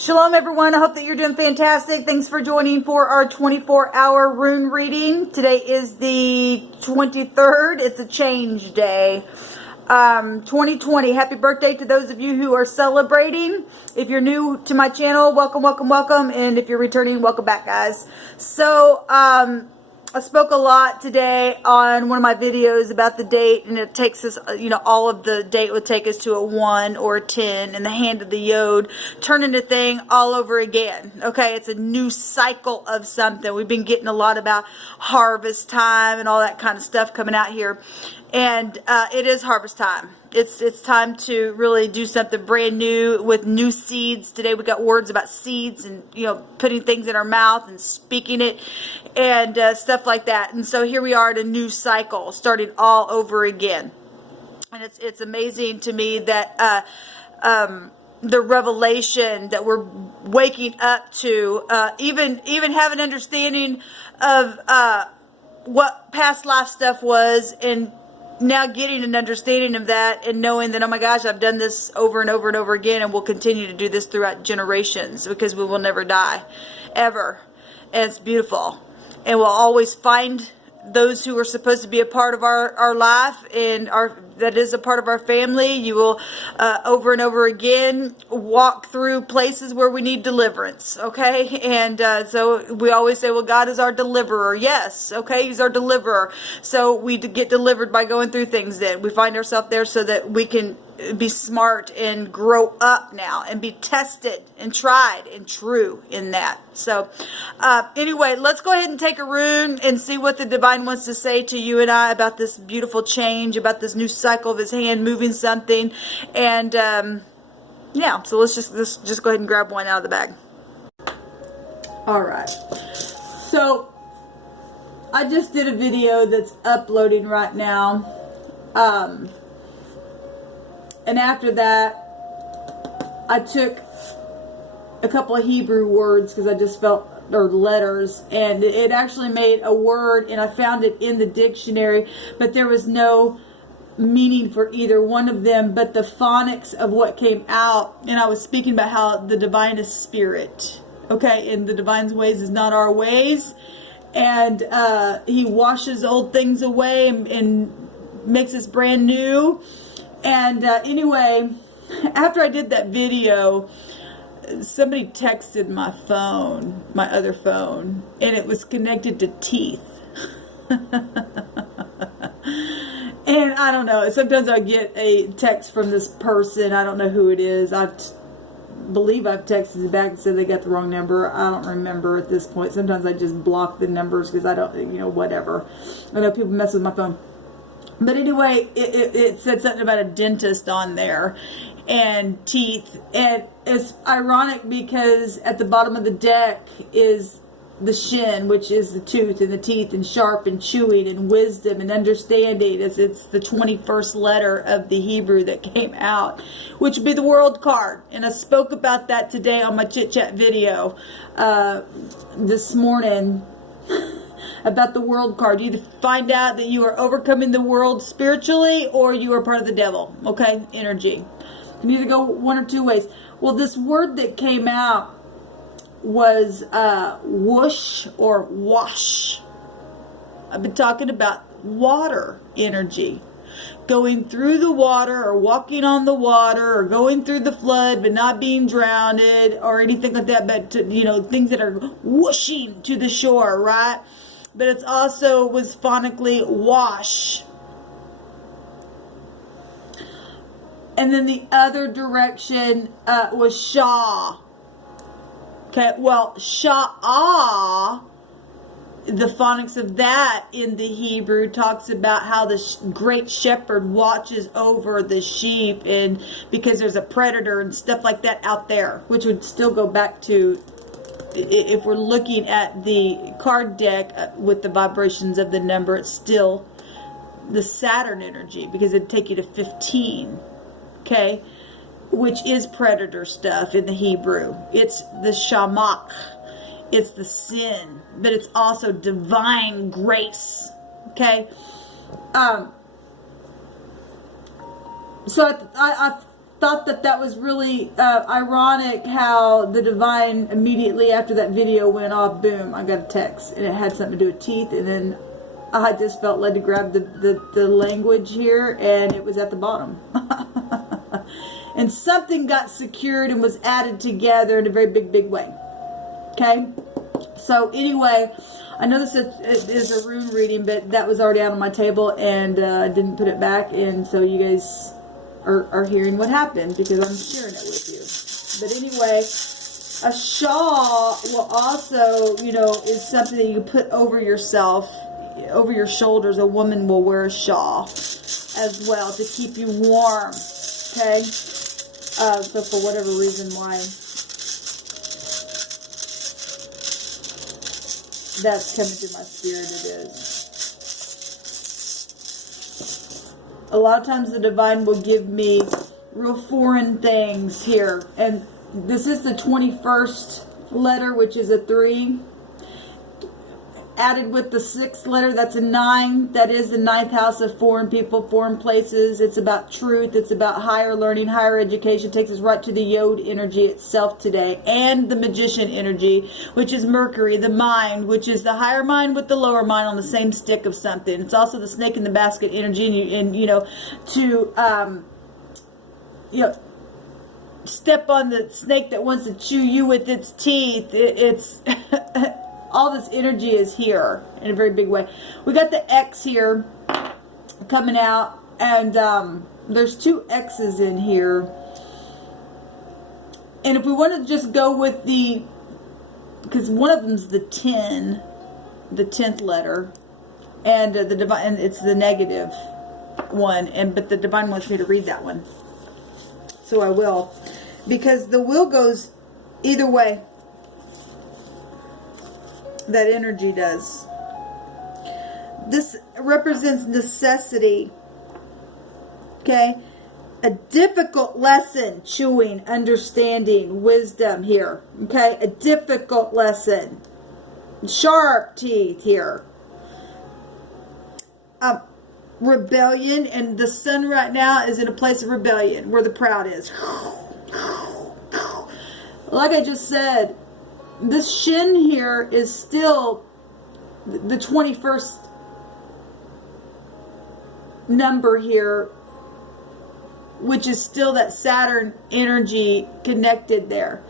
Shalom everyone, I hope that you're doing fantastic. Thanks for joining for our 24-hour rune reading. Today is the 23rd. It's a change day. 2020. Happy birthday to those of you who are celebrating. If you're new to my channel, welcome, welcome, welcome. And if you're returning, welcome back, guys. So, I spoke a lot today on one of my videos about the date, and it takes us, all of the date would take us to a 1 or a 10 in the hand of the yod, turning the thing all over again. Okay, it's a new cycle of something. We've been getting a lot about harvest time and all that kind of stuff coming out here, and it is harvest time. It's time to really do something brand new with new seeds. Today we got words about seeds and, putting things in our mouth and speaking it and stuff like that. And so here we are at a new cycle, starting all over again. And it's amazing to me that the revelation that we're waking up to, even have an understanding of what past life stuff was, and now getting an understanding of that and knowing that, oh my gosh, I've done this over and over and over again, and we'll continue to do this throughout generations because we will never die, ever. And it's beautiful. And we'll always find those who are supposed to be a part of our life and that is a part of our family. You will over and over again walk through places where we need deliverance, okay? And so we always say, well, God is our deliverer. Yes, okay, He's our deliverer. So we get delivered by going through things. Then we find ourselves there so that we can be smart and grow up now and be tested and tried and true in that. So anyway, let's go ahead and take a rune and see what the divine wants to say to you and I about this beautiful change, about this new cycle of His hand moving something. And yeah, so let's just go ahead and grab one out of the bag. All right, so I just did a video that's uploading right now. And after that, I took a couple of Hebrew words because I just felt, or letters, and it actually made a word, and I found it in the dictionary, but there was no meaning for either one of them, but the phonics of what came out. And I was speaking about how the divine is spirit, okay, and the divine's ways is not our ways, and He washes old things away and makes us brand new. And anyway, after I did that video, somebody texted my phone, my other phone, and it was connected to teeth. And I don't know, sometimes I get a text from this person, I don't know who it is. I believe I've texted it back and said they got the wrong number. I don't remember at this point. Sometimes I just block the numbers because I don't, whatever. I know people mess with my phone. But anyway, it said something about a dentist on there and teeth. And it's ironic because at the bottom of the deck is the shin, which is the tooth and the teeth, and sharp and chewing and wisdom and understanding. It's the 21st letter of the Hebrew that came out, which would be the world card. And I spoke about that today on my chit chat video this morning. About the world card. You either find out that you are overcoming the world spiritually, or you are part of the devil, okay? Energy. You can either go one or two ways. Well, this word that came out was whoosh or wash. I've been talking about water energy. Going through the water, or walking on the water, or going through the flood but not being drowned, or anything like that, but things that are whooshing to the shore, right? But it's also was phonically wash. And then the other direction was ShAhH. Okay, well, ShAhH, the phonics of that in the Hebrew talks about how the great shepherd watches over the sheep, and because there's a predator and stuff like that out there, which would still go back to, if we're looking at the card deck with the vibrations of the number, it's still the Saturn energy, because it'd take you to 15, okay, which is predator stuff in the Hebrew. It's the shamach, it's the sin, but it's also divine grace, okay. So I thought that was really ironic how the divine, immediately after that video went off, boom, I got a text, and it had something to do with teeth, and then I just felt led to grab the language here, and it was at the bottom. And something got secured and was added together in a very big way. Okay? So anyway, I know this is a rune reading, but that was already out on my table, and I didn't put it back, and so you guys are hearing what happened because I'm sharing it with you. But anyway, a shawl will also, you know, is something that you put over yourself, over your shoulders. A woman will wear a shawl as well to keep you warm. Okay? So for whatever reason why that's coming through my spirit, it is. A lot of times the divine will give me real foreign things here. And this is the 21st letter, which is a 3. Added with the 6th letter, that's a 9. That is the 9th house of foreign people, foreign places. It's about truth. It's about higher learning, higher education. It takes us right to the Yod energy itself today. And the magician energy, which is Mercury, the mind, which is the higher mind with the lower mind on the same stick of something. It's also the snake in the basket energy, and you know, to step on the snake that wants to chew you with its teeth. It's all this energy is here in a very big way. We got the X here coming out, and there's 2 X's in here. And if we want to just go with the, because one of them's the 10, the 10th letter, and the divine, and it's the negative one, but the divine wants me to read that one, so I will, because the will goes either way. That energy does. This represents necessity. Okay? A difficult lesson, chewing, understanding, wisdom here. Okay? A difficult lesson. Sharp teeth here. Rebellion, and the sun right now is in a place of rebellion where the proud is. Like I just said, this shin here is still the 21st number here, which is still that Saturn energy connected there.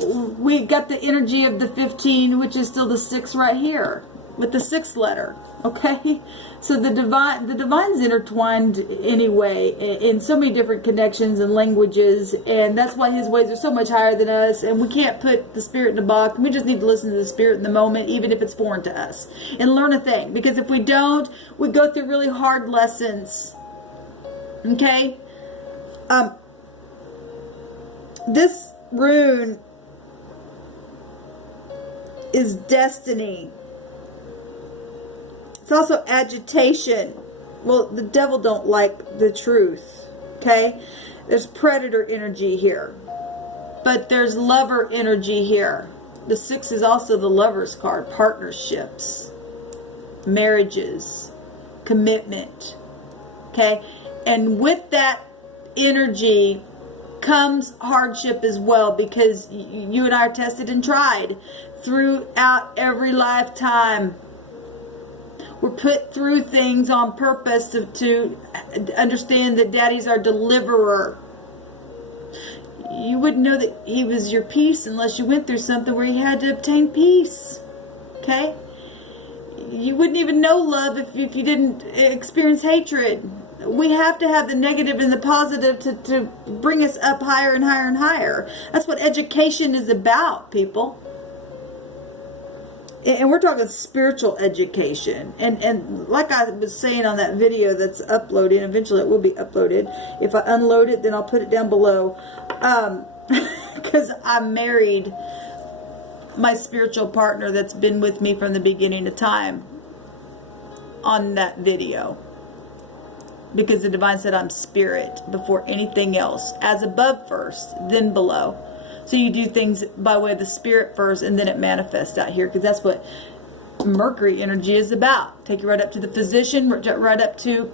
We got the energy of the 15, which is still the 6 right here with the 6th letter. Okay, so the divine's intertwined anyway in so many different connections and languages, and that's why his ways are so much higher than us, and we can't put the spirit in a box. We just need to listen to the spirit in the moment, even if it's foreign to us, and learn a thing, because if we don't, we go through really hard lessons. Okay, this rune is destiny. It's also agitation. Well, the devil don't like the truth. Okay? There's predator energy here. But there's lover energy here. The 6 is also the lover's card. Partnerships. Marriages. Commitment. Okay? And with that energy comes hardship as well, because you and I are tested and tried throughout every lifetime. We're put through things on purpose to understand that Daddy's our deliverer. You wouldn't know that he was your peace unless you went through something where you had to obtain peace. Okay? You wouldn't even know love if you didn't experience hatred. We have to have the negative and the positive to bring us up higher and higher and higher. That's what education is about, people. And we're talking spiritual education. And like I was saying on that video that's uploading, eventually it will be uploaded. If I unload it, then I'll put it down below. Because I married my spiritual partner that's been with me from the beginning of time on that video. Because the divine said I'm spirit before anything else. As above first, then below. So you do things by way of the spirit first, and then it manifests out here, because that's what Mercury energy is about. Take you right up to the physician, right up to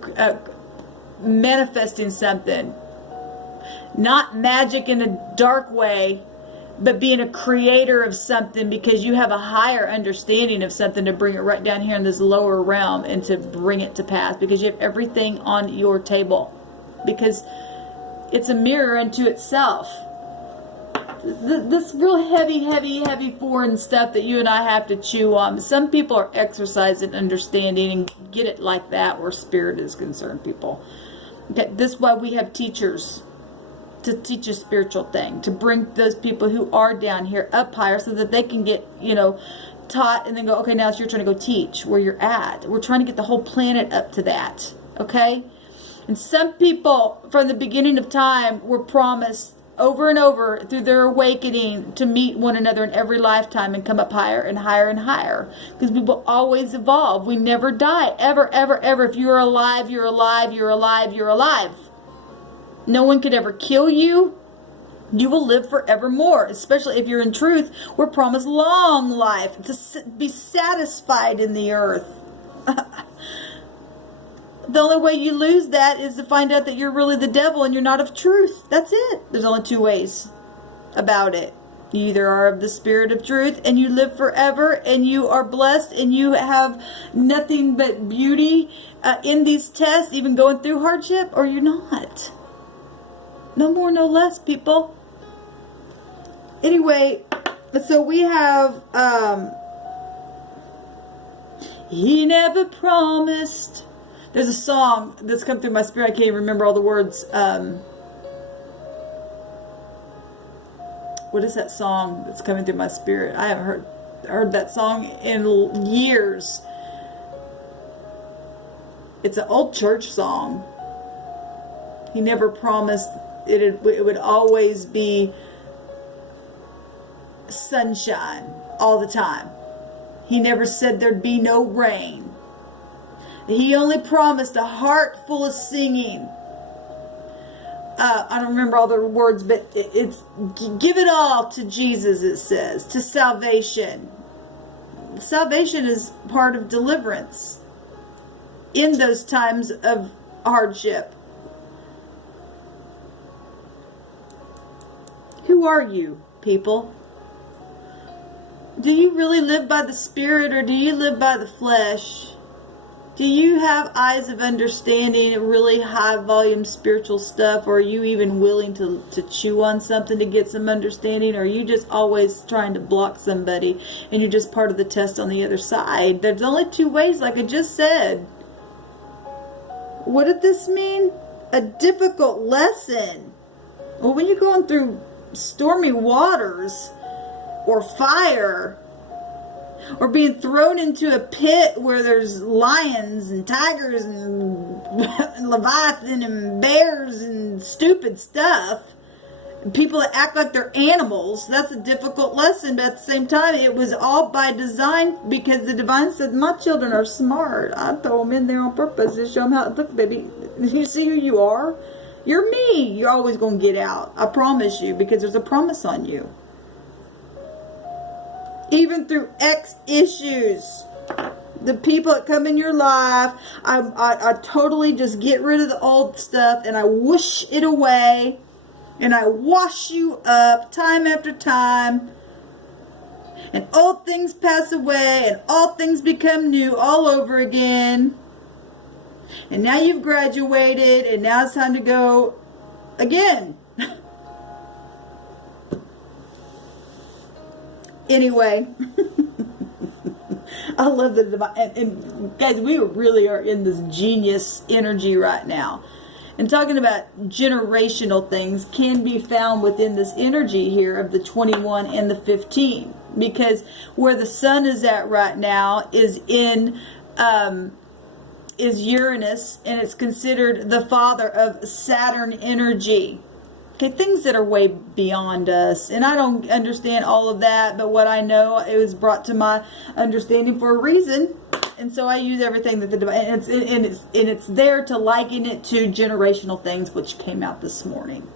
manifesting something. Not magic in a dark way, but being a creator of something because you have a higher understanding of something to bring it right down here in this lower realm and to bring it to pass, because you have everything on your table, because it's a mirror unto itself. This real heavy foreign stuff that you and I have to chew on. Some people are exercising understanding and get it like that where spirit is concerned, people. Okay, this is why we have teachers to teach a spiritual thing, to bring those people who are down here up higher so that they can get, you know, taught and then go, okay, now it's your turn to go teach where you're at. We're trying to get the whole planet up to that, okay? And some people from the beginning of time were promised over and over through their awakening to meet one another in every lifetime and come up higher and higher and higher, because people always evolve. We never die, ever, ever, ever. If you're alive, you're alive, you're alive, you're alive. No one could ever kill you. You will live forevermore, especially if you're in truth. We're promised long life, to be satisfied in the earth. The only way you lose that is to find out that you're really the devil and you're not of truth. That's it. There's only two ways about it. You either are of the spirit of truth and you live forever and you are blessed and you have nothing but beauty in these tests, even going through hardship, or you're not. No more, no less, people. Anyway, so we have, he never promised. There's a song that's come through my spirit. I can't even remember all the words. What is that song that's coming through my spirit? I haven't heard that song in years. It's an old church song. He never promised it would always be sunshine all the time. He never said there'd be no rain. He only promised a heart full of singing. I don't remember all the words, but it's give it all to Jesus, it says, to salvation. Salvation is part of deliverance in those times of hardship. Who are you, people? Do you really live by the Spirit, or do you live by the flesh? Do you have eyes of understanding, really high volume spiritual stuff, or are you even willing to chew on something to get some understanding, or are you just always trying to block somebody and you're just part of the test on the other side? There's only two ways, like I just said. What did this mean? A difficult lesson. Well, when you're going through stormy waters or fire, or being thrown into a pit where there's lions and tigers and leviathan and bears and stupid stuff, and people that act like they're animals, that's a difficult lesson. But at the same time, it was all by design, because the divine said, my children are smart. I throw them in there on purpose to show them how, look, baby, you see who you are? You're me. You're always going to get out. I promise you, because there's a promise on you. Even through X issues, the people that come in your life, I totally just get rid of the old stuff and I whoosh it away and I wash you up time after time. And old things pass away and all things become new all over again. And now you've graduated and now it's time to go again. Anyway, I love the divine. And guys, we really are in this genius energy right now. And talking about generational things can be found within this energy here of the 21 and the 15. Because where the sun is at right now is in is Uranus, and it's considered the father of Saturn energy. Okay, things that are way beyond us. And I don't understand all of that, but what I know, it was brought to my understanding for a reason. And so I use everything that the divine, and it's there to liken it to generational things, which came out this morning.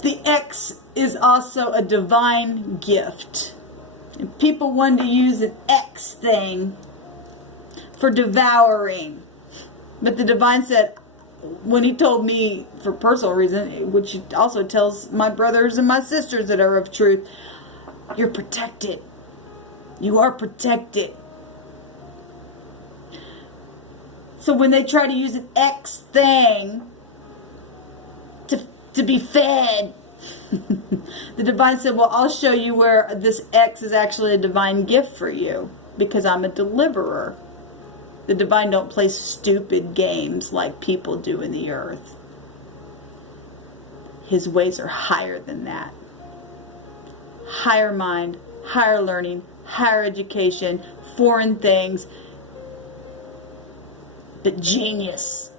The X is also a divine gift. And people want to use an X thing for devouring. But the divine said, when he told me for personal reason, which also tells my brothers and my sisters that are of truth, you're protected. You are protected. So when they try to use an X thing to be fed, the divine said, well, I'll show you where this X is actually a divine gift for you, because I'm a deliverer. The divine don't play stupid games like people do in the earth. His ways are higher than that. Higher mind, higher learning, higher education, foreign things, but genius.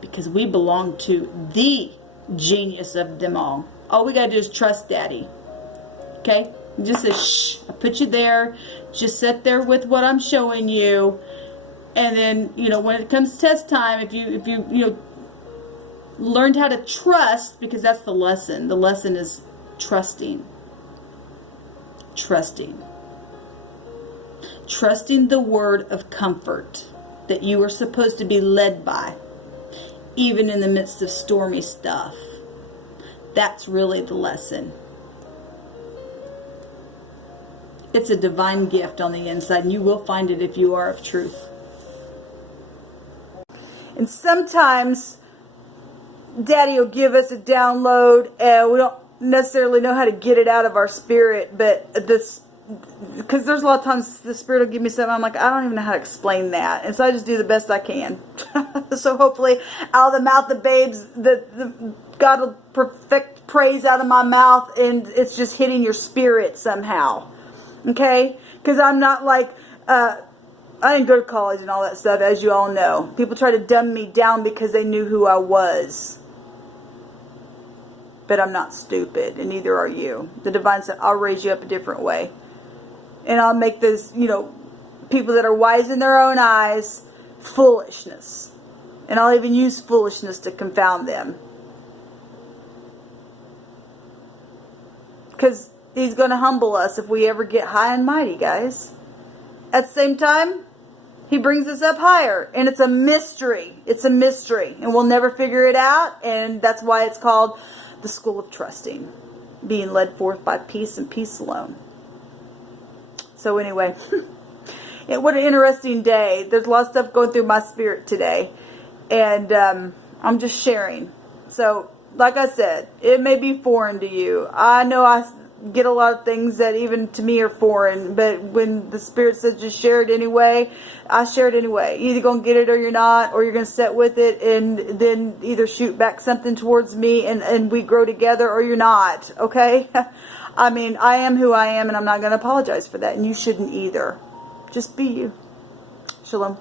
Because we belong to the genius of them all. All we got to do is trust Daddy. Okay? Just say, shh, I put you there. Just sit there with what I'm showing you. And then, you know, when it comes to test time, if you learned how to trust, because that's the lesson. The lesson is trusting. Trusting. Trusting the word of comfort that you are supposed to be led by, even in the midst of stormy stuff. That's really the lesson. It's a divine gift on the inside, and you will find it if you are of truth. And sometimes Daddy will give us a download, and we don't necessarily know how to get it out of our spirit, but this, because there's a lot of times the Spirit will give me something, I'm like, I don't even know how to explain that, and so I just do the best I can. So hopefully out of the mouth of babes, God will perfect praise out of my mouth, and it's just hitting your spirit somehow. Okay? Because I'm not like, I didn't go to college and all that stuff, as you all know. People try to dumb me down because they knew who I was. But I'm not stupid, and neither are you. The divine said, I'll raise you up a different way. And I'll make those, people that are wise in their own eyes, foolishness. And I'll even use foolishness to confound them. Because He's going to humble us if we ever get high and mighty, guys. At the same time, He brings us up higher. And it's a mystery. It's a mystery. And we'll never figure it out. And that's why it's called the School of Trusting. Being led forth by peace and peace alone. So anyway, what an interesting day. There's a lot of stuff going through my spirit today. And I'm just sharing. So, like I said, it may be foreign to you. I know I get a lot of things that even to me are foreign. But when the Spirit says just share it anyway, I share it anyway. You're either going to get it or you're not. Or you're going to sit with it and then either shoot back something towards me and we grow together, or you're not. Okay? I mean, I am who I am, and I'm not going to apologize for that. And you shouldn't either. Just be you. Shalom.